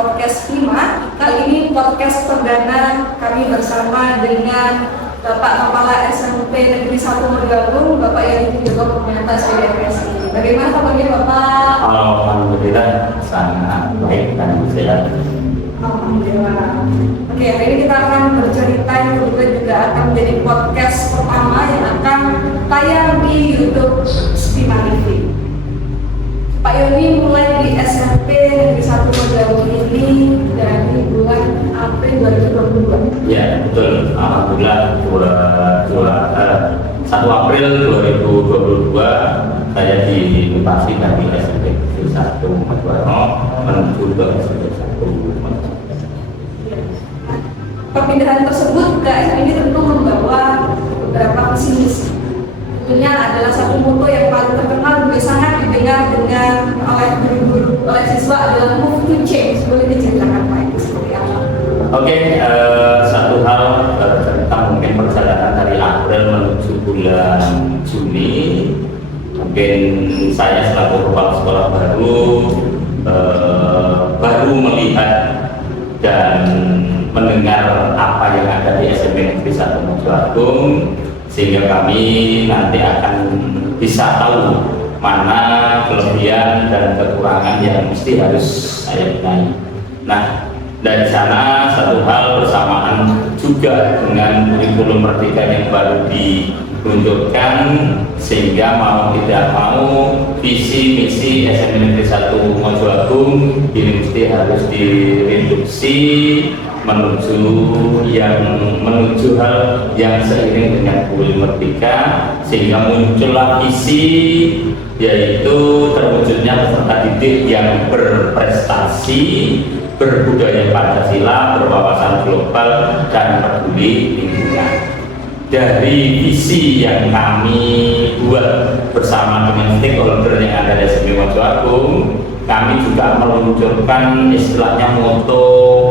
podcast 5. Kali ini podcast perdana kami bersama dengan Bapak Kepala SMP Negeri 1 Megagung, Bapak Yani Joko Purniata SPDMSI. Bagaimana kabarnya Bapak? Alhamdulillah sangat baik dan sehat. Alhamdulillah. Oke, hari ini kita akan bercerita yang kebetulan juga akan menjadi podcast pertama yang akan tayang di YouTube Stima TV. Pak Yoni mulai di SMP Negeri 1 Megagung ini dari bulan April 2022. Ya betul, alhamdulillah 1 April 2022 saya dimutasi dari SMP Negeri 1 Megagung menuju ke SMP 1 Megagung. Perpindahan tersebut ke SMP ini tentu membawa beberapa visi misi. Tentunya adalah satu moto yang paling terkenal juga sangat didengar oleh guru-guru, oleh siswa adalah move to change. Boleh diceritakan Pak itu seperti apa? Oke, satu hal cerita mungkin perjalanan dari April menuju bulan Juni. Mungkin saya selaku kepala sekolah baru melihat dan mendengar apa yang ada di SMP Negeri 1 Megagung, sehingga kami nanti akan bisa tahu mana kelebihan dan kekurangan yang mesti harus saya benahi. Nah, dari sana satu hal bersamaan juga dengan kurikulum Merdeka yang baru diluncurkan, sehingga mau tidak mau visi misi SMP Negeri 1 Megagung ini mesti harus direduksi menuju hal yang seiring dengan kurikulum Merdeka, sehingga muncullah visi yaitu terwujudnya peserta didik yang berprestasi, berbudaya Pancasila, berwawasan global, dan peduli lingkungan. Dari visi yang kami buat bersama dengan stakeholder yang ada di SMP Megagung, kami juga meluncurkan istilahnya moto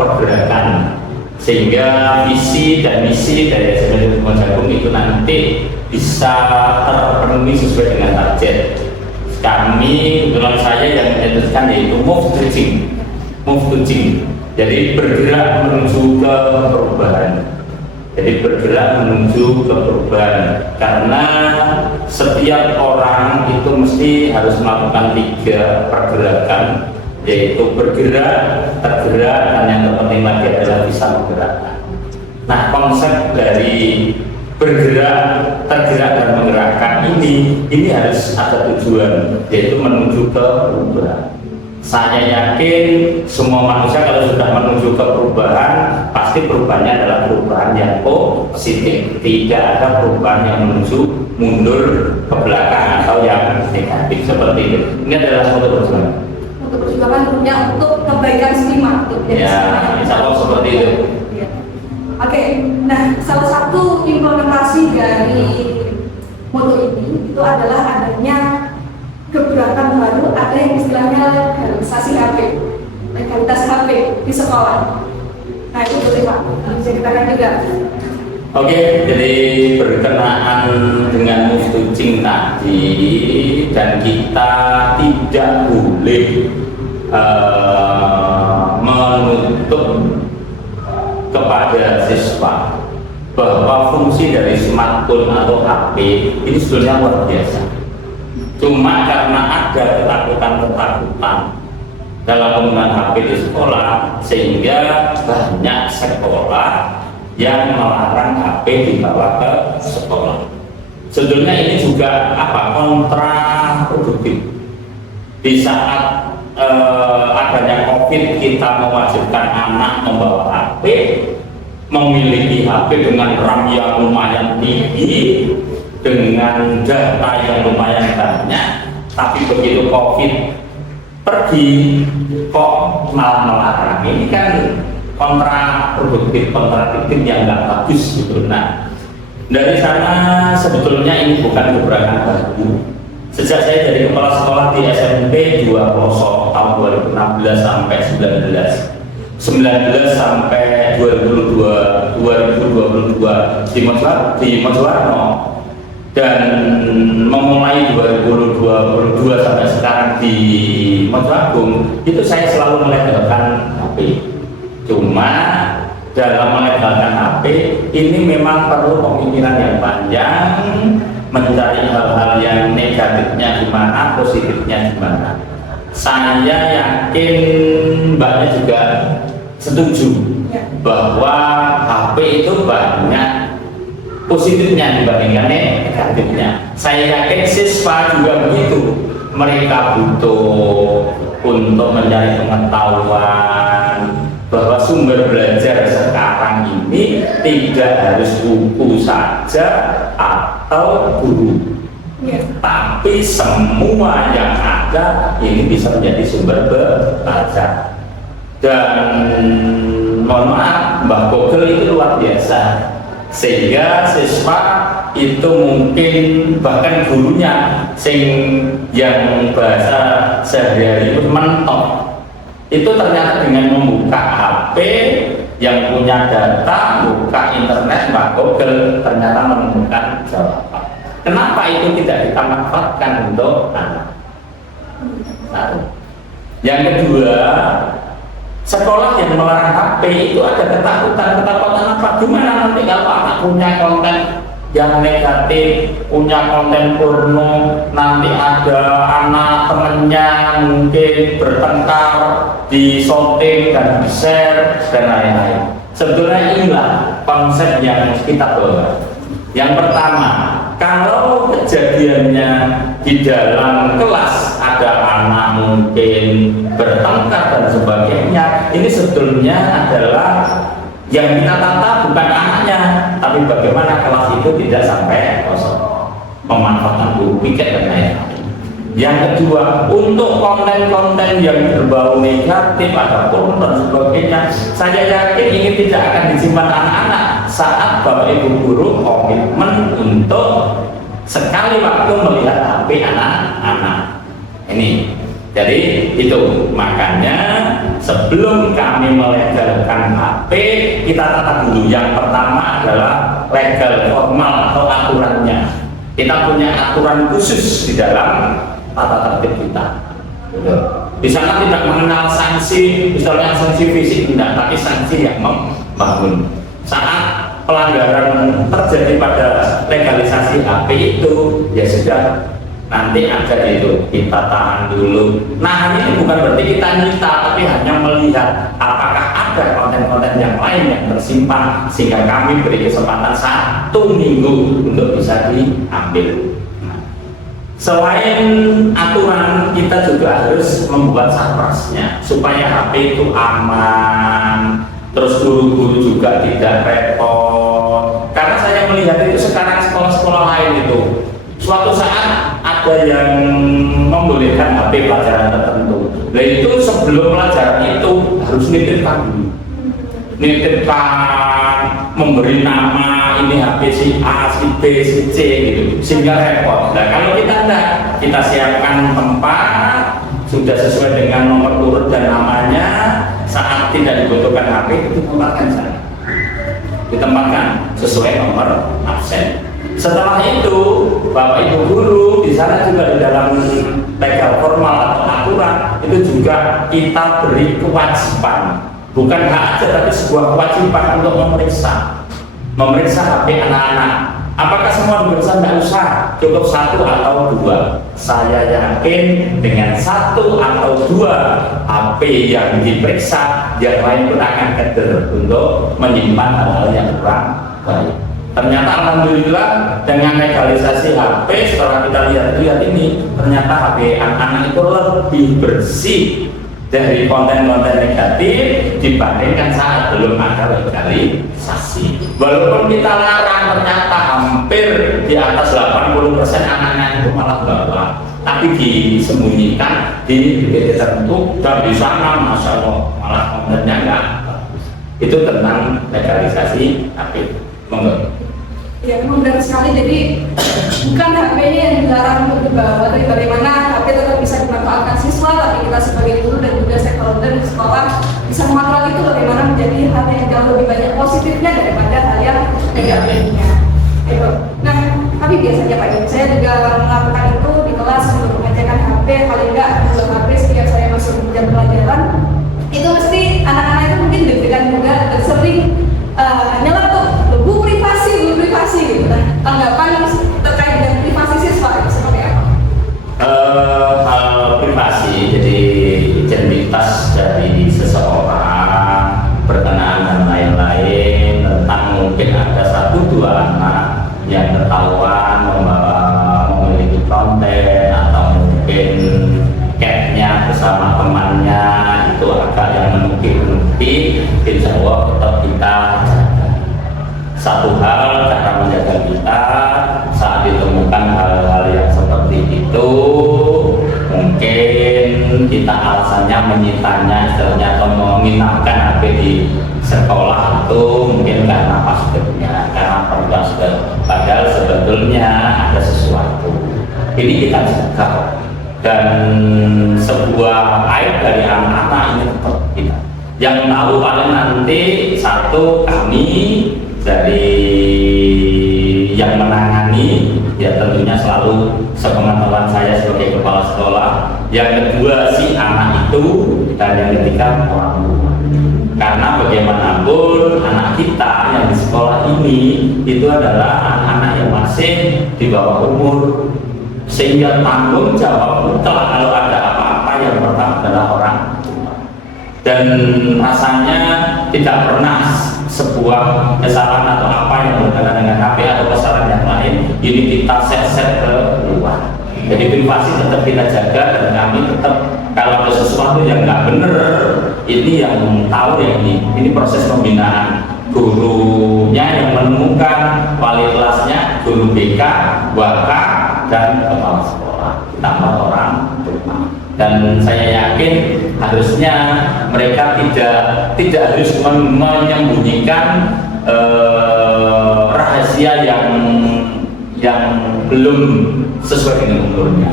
pergerakan, sehingga visi dan misi dari SMP Megagung itu nanti bisa terpenuhi sesuai dengan target. Kami, kebetulan saya yang menyebutkan yaitu move to change. Jadi bergerak menuju ke perubahan. Karena setiap orang itu mesti harus melakukan 3 pergerakan, yaitu bergerak, tergerak, dan yang terpenting lagi adalah bisa menggerakkan. Nah, konsep dari bergerak, tergerak, dan menggerakkan ini harus ada tujuan, yaitu menuju ke perubahan. Saya yakin semua manusia kalau sudah menuju ke perubahan, pasti perubahannya adalah perubahan yang positif. Tidak ada perubahan yang menuju mundur ke belakang atau yang negatif seperti itu. Ini adalah suatu perjuangan. Untuk perjuangan tentunya untuk kebaikan Stima. Ya, insya Allah seperti itu. Ya. Oke, nah salah satu implementasi dari moto ini itu adalah adanya gebrakan baru, ada yang istilahnya legalitas HP di sekolah. Nah itu betul Pak, bisa dikatakan juga. Oke, jadi berkenaan dengan move to change tadi, dan kita tidak boleh menutup kepada siswa bahwa fungsi dari smartphone atau HP ini sebenarnya luar biasa. Cuma karena ada ketakutan dalam penggunaan HP di sekolah, sehingga banyak sekolah yang melarang HP dibawa ke sekolah. Sebetulnya ini juga kontraproduktif. Di saat adanya COVID, kita mewajibkan anak membawa HP, memiliki HP dengan RAM yang lumayan tinggi, dengan data yang lumayan banyak, tapi begitu COVID pergi kok malah melarang. Ini kan kontradiktif yang nggak bagus gitu. Nah, dari sana sebetulnya ini bukan gebrakan baru. Sejak saya jadi kepala sekolah di SMP 2 Pelosok tahun 2016 sampai 19 sampai 2022 di Mojowarno, dan memulai 2022 sampai sekarang di Megagung, itu saya selalu melegalkan HP. Cuma dalam melegalkan HP ini memang perlu pemikiran yang panjang, mencari hal-hal yang negatifnya gimana, positifnya gimana. Saya yakin Mbaknya juga setuju bahwa HP itu banyak positifnya dibandingkan negatifnya. Saya yakin siswa juga begitu. Mereka butuh untuk mencari pengetahuan bahwa sumber belajar sekarang ini tidak harus buku saja atau guru, tapi semua yang ada ini bisa menjadi sumber belajar. Dan mohon maaf, Mbak Google itu luar biasa, sehingga siswa itu mungkin bahkan gurunya yang bahasa sehari-hari itu mentok, itu ternyata dengan membuka HP yang punya data, buka internet, Mbak Google ternyata menemukan jawaban. Kenapa itu tidak kita manfaatkan untuk anak? Satu. Yang kedua, sekolah yang melarang HP itu ada ketakutan apa? Gimana nanti kalau anak punya konten yang negatif, punya konten porno, nanti ada anak temennya mungkin bertengkar, di shooting dan di share dan lain-lain. Sebetulnya inilah konsep yang kita bawa. Yang pertama, kalau kejadiannya di dalam kelas ada anak mungkin bertengkar dan sebagainya, ini sebetulnya adalah yang kita tata bukan anaknya, tapi bagaimana kelas itu tidak sampai kosong, memanfaatkan guru piket dan lain-lain. Yang kedua, untuk konten-konten yang berbau negatif ataupun dan sebagainya, saya yakin ini tidak akan disimpan anak-anak saat Bapak Ibu guru komitmen untuk sekali waktu melihat HP anak-anak ini. Jadi itu makanya sebelum kami melegalkan HP, kita tata dulu. Yang pertama adalah legal formal atau aturannya. Kita punya aturan khusus di dalam tata tertib kita. Di sana tidak mengenal sanksi, misalnya sanksi fisik tidak, tapi sanksi yang membangun. Saat pelanggaran terjadi pada legalisasi HP itu, ya sudah, nanti ada itu kita tahan dulu. Nah, ini bukan berarti kita nyita, tapi hanya melihat apakah ada konten-konten yang lain yang tersimpan, sehingga kami beri kesempatan 1 minggu untuk bisa diambil. Selain aturan, kita juga harus membuat satrasnya supaya HP itu aman, terus guru-guru juga tidak repot. Karena saya melihat itu sekarang sekolah-sekolah lain itu suatu saat ada yang membolehkan HP pelajaran tertentu. Nah itu sebelum pelajaran itu harus nitipkan dulu, nitipkan, memberi nama ini HP si A, si B, si C gitu, sehingga repot. Nah kalau kita enggak, kita siapkan tempat sudah sesuai dengan nomor urut dan namanya, saat tidak dibutuhkan HP itu ditempatkan sesuai nomor absen. Setelah itu Bapak Ibu guru di sana juga di dalam legal formal atau aturan itu juga kita beri kewajiban, bukan hak aja tapi sebuah kewajiban untuk memeriksa HP anak-anak. Apakah semua diperiksa? Tidak usah, cukup 1 atau 2. Saya yakin dengan 1 atau 2 HP yang diperiksa, yang lain pun akan keder untuk menyimpan hal-hal yang kurang baik. Ternyata alhamdulillah dengan legalisasi HP, setelah kita lihat ini, ternyata HP anak-anak itu lebih bersih dari konten-konten negatif dibandingkan saat belum ada legalisasi. Walaupun kita larang, ternyata hampir di atas 80% anak-anak itu malah bawa, tapi disembunyikan di titik tertentu, dan di sana masya Allah malah kontennya enggak bagus. Itu tentang legalisasi HP. Monggo. Ya, memang benar sekali. Jadi bukan HP-nya yang dilarang untuk dibawa, tapi bagaimana HP tetap bisa dimanfaatkan siswa, tapi kita sebagai guru dan juga stakeholder di sekolah bisa mengontrol itu bagaimana menjadi hal yang jauh lebih banyak positifnya daripada hal yang negatifnya. Nah, tapi biasanya Pak Ibu, saya juga melakukan itu di kelas untuk mengecekkan HP, paling enggak 2 HP setiap saya masuk jam pelajaran. Itu mesti anak-anak insya Allah tetap kita jaga. Satu hal cara menjaga kita saat ditemukan hal-hal yang seperti itu, mungkin kita alasannya menyitanya istilahnya atau menginapkan HP di sekolah itu mungkin karena passwordnya, karena password, padahal sebetulnya ada sesuatu. Ini kita jaga, dan sebuah aib dari anak-anak ini tetap kita yang tahu paling nanti satu kami dari yang menangani, ya tentunya selalu sepengetahuan saya sebagai kepala sekolah. Yang kedua si anak itu, dan yang ketiga orang tua. Karena bagaimanapun anak kita yang di sekolah ini itu adalah anak-anak yang masih di bawah umur, sehingga tanggung jawab mutlak kalau ada apa-apa yang pertama adalah orang tua. Dan rasanya tidak pernah sebuah kesalahan atau apa yang berkaitan dengan HP atau kesalahan yang lain ini kita set ke luar. Jadi privasi tetap kita jaga, dan kami tetap kalau ada sesuatu yang nggak benar ini yang tahu ya, ini proses pembinaan gurunya yang menemukan, wali kelasnya, guru BK, waka, dan kepala sekolah tambah orang tua. Dan saya yakin harusnya mereka tidak harus menyembunyikan rahasia yang belum sesuai dengan umurnya.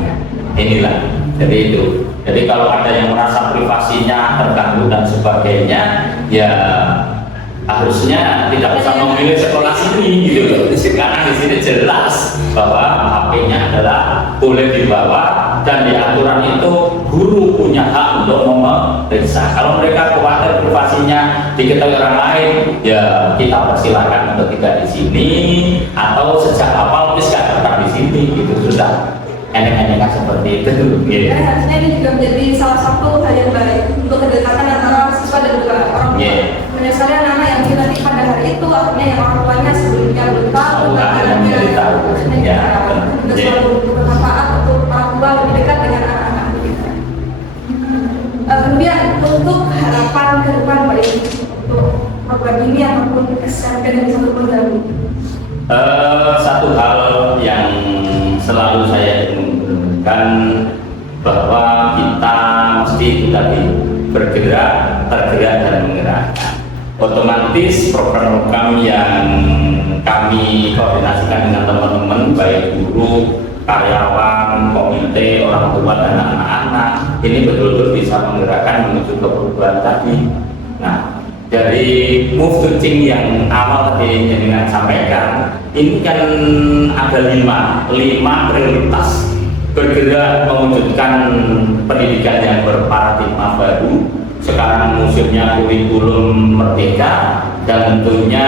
Inilah, jadi itu. Jadi kalau ada yang merasa privasinya terganggu dan sebagainya, ya harusnya tidak usah memilih sekolah sini gitu loh. Karena di sini jelas bahwa HP-nya adalah boleh dibawa, dan di aturan itu guru punya hak untuk memeriksa. Kalau mereka khawatir privasinya diketahui orang lain, ya kita persilakan untuk tidak di sini, atau sejak awal please gak tetap di sini gitu, sudah. Enak-enak seperti itu. Yeah. Dan harusnya ini juga menjadi salah satu hal yang baik untuk kedekatan antara siswa dan juga orang tua. Misalnya anak yang kita nanti pada hari itu akhirnya yang orang tuanya sebelumnya belum tahu tentang anaknya, juga selalu bermanfaat untuk orang tua lebih dekat dengan anak-anak kita. Kemudian untuk harapan ke depan Pak Ibu untuk program ini ataupun SKP dan satu program. Satu hal yang selalu saya inginkan bahwa kita mesti tadi bergerak, tergerak dan menggerakkan. Otomatis program-program yang kami koordinasikan dengan teman-teman baik guru, karyawan, komite, orang tua dan anak-anak ini betul-betul bisa menggerakkan menuju ke perubahan tadi. Nah, dari move to change yang awal tadi yang sampaikan, ini kan ada lima prioritas: bergerak mewujudkan pendidikan yang berparadigma baru, sekarang musimnya kurikulum merdeka, dan tentunya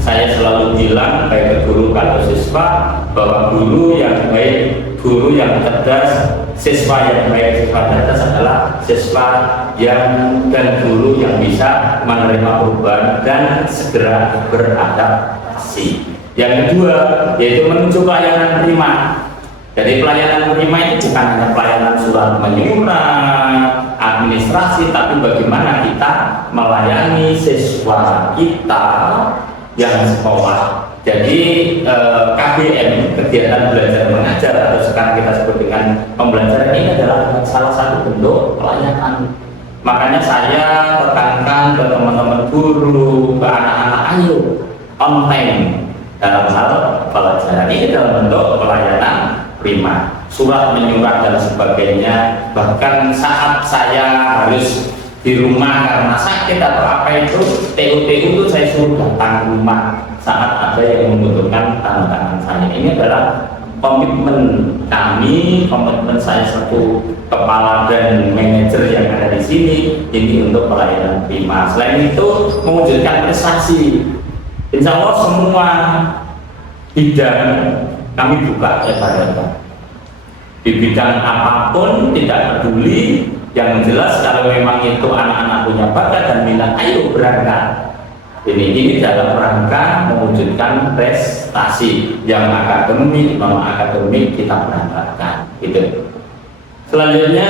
saya selalu bilang baik ke guru atau siswa bahwa guru yang baik, guru yang cerdas, siswa yang baik, siswa cerdas adalah siswa yang dan guru yang bisa menerima perubahan dan segera beradaptasi. Yang kedua yaitu menuju pelayanan prima. Jadi pelayanan prima itu bukan hanya pelayanan surat menyurat, administrasi, tapi bagaimana kita melayani siswa kita yang sekolah. Jadi KBM, kegiatan belajar mengajar, atau sekarang kita sebut dengan pembelajaran, ini adalah salah satu bentuk pelayanan. Makanya saya tekankan ke teman-teman guru, ke anak-anak, ayo on time dalam hal pelajaran. Ini dalam bentuk pelayanan prima, surat menyurat dan sebagainya. Bahkan saat saya harus di rumah karena sakit atau apa itu, TU itu saya suruh datang rumah saat ada yang membutuhkan tanda tangan saya. Ini adalah komitmen kami, komitmen saya satu kepala dan manajer yang ada di sini, ini untuk pelayanan prima. Selain itu mewujudkan prestasi. Insya Allah semua bidang kami buka lebar-lebar. Di bidang apapun tidak peduli, yang jelas kalau memang itu anak-anak punya bakat dan minat, ayo berangkat. Ini dalam rangka mewujudkan prestasi yang akademik, non akademik kita berangkatkan. Gitu. Selanjutnya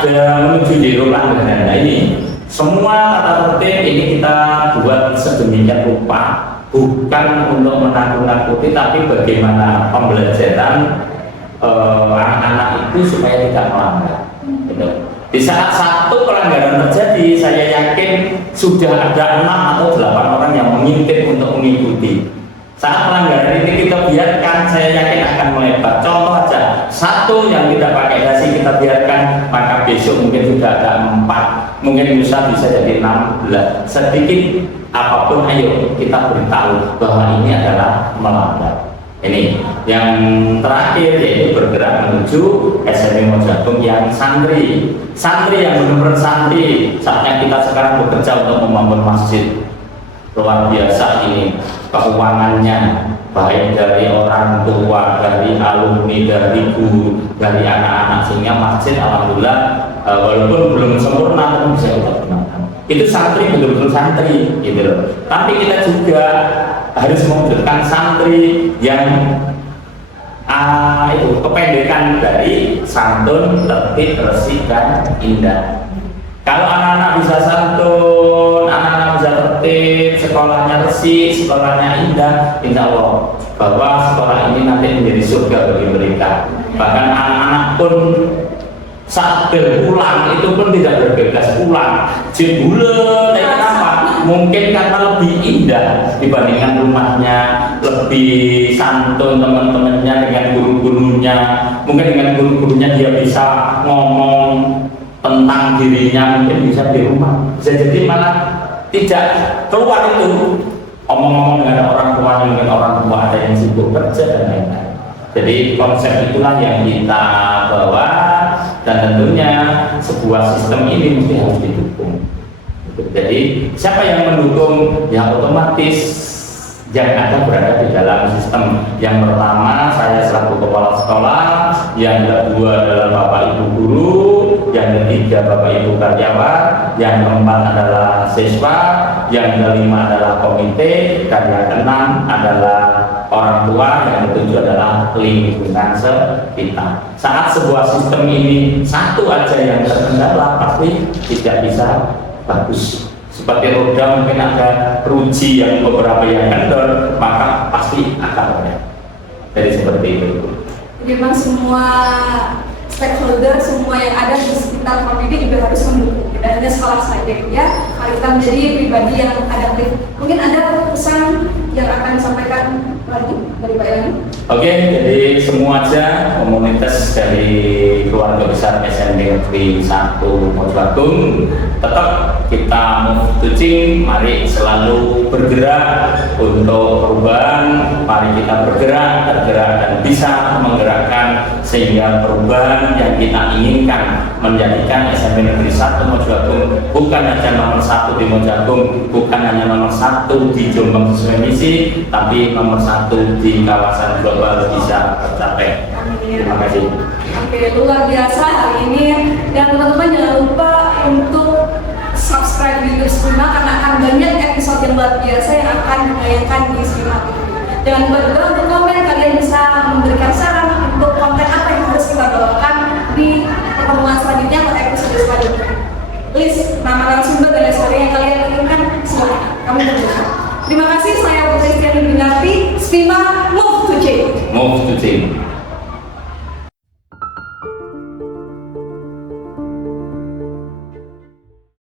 ada menuju di rumah negara ini. Semua tata tertib ini kita buat sedemikian rupa, bukan untuk menakut-nakuti, tapi bagaimana pembelajaran anak-anak itu supaya tidak melanggar. Gitu. Di saat satu pelanggaran terjadi, saya yakin sudah ada 6 atau 8 orang yang mengintip untuk mengikuti. Saat pelanggaran ini kita biarkan, saya yakin akan melebar. Contoh aja, satu yang tidak pakai dasi kita biarkan, maka besok mungkin sudah ada 4, mungkin lusa bisa jadi 16. Sedikit apapun, ayo kita beritahu bahwa ini adalah melanggar. Ini yang terakhir, yaitu bergerak menuju SMP Mojagung yang santri yang benar-benar santri. Saatnya kita sekarang bekerja untuk membangun masjid. Luar biasa ini keuangannya, baik dari orang tua, dari alumni, dari guru, dari anak-anak, sehingga masjid alhamdulillah walaupun belum sempurna tapi bisa kita gunakan. Itu santri, betul-betul santri gitu loh. Tapi kita juga harus mewujudkan santri yang itu kependekan dari santun, tertib, resik, dan indah. Kalau anak-anak bisa santun, anak-anak bisa tertib, sekolahnya resik, sekolahnya indah, insya Allah bahwa sekolah ini nanti menjadi surga bagi mereka. Bahkan anak-anak pun saat berpulang itu pun tidak bergegas pulang, jebule. Kenapa? Mungkin karena lebih indah dibandingkan rumahnya, lebih santun teman-temannya dengan guru-gurunya. Mungkin dengan guru-gurunya dia bisa ngomong tentang dirinya, mungkin bisa di rumah, bisa jadi malah tidak keluar itu omong-omong dengan orang tua, mungkin orang tua ada yang sibuk kerja dan lain-lain. Jadi konsep itulah yang kita bawa, dan tentunya sebuah sistem ini mesti harus didukung. Jadi siapa yang mendukung, ya otomatis yang ada berada di dalam sistem. Yang pertama saya selaku kepala sekolah, yang kedua adalah bapak ibu guru, yang ketiga bapak ibu karyawan, yang keempat adalah siswa, yang kelima adalah komite, dan yang keenam adalah orang tua, yang ketujuh adalah lingkungan sekitar. Saat sebuah sistem ini satu aja yang terkendala, pasti tidak bisa bagus. Seperti roda mungkin ada ruji yang beberapa yang kendor, maka pasti akan ada. Jadi seperti itu. Memang semua stakeholder, semua yang ada di sekitar pendidik juga harus mendukung. Tidak hanya sekolah saja, ya. Mari kita menjadi pribadi yang adaptif. Mungkin ada pesan yang akan disampaikan lagi dari Pak Yani? Oke, jadi semua aja komunitas dari keluarga besar SMP Negeri 1 Mojagung tetap kita move to change. Mari selalu bergerak untuk perubahan. Mari kita bergerak, tergerak, dan bisa menggerakkan sehingga perubahan yang kita inginkan menjadikan SMP Negeri 1 Mojagung bukan hanya nomor 1 di Mojagung, bukan hanya nomor 1 di Jombang sesuai misi, tapi nomor 1 di kawasan global bisa tercapai. Terima kasih. Oke, luar biasa hari ini, dan teman-teman jangan lupa untuk subscribe di YouTube Stima karena akan banyak episode yang luar biasa yang akan ditayangkan di Stima TV. Jangan lupa juga untuk komen, kalian bisa memberikan saran untuk konten apa yang harus kita bawakan di pertemuan selanjutnya atau episode selanjutnya. Please, nama narasumber dan lain yang kalian inginkan, silakan kami berdoa. Terima kasih, saya Putri Stiani Binarti, Stima Move to Change. Move to change.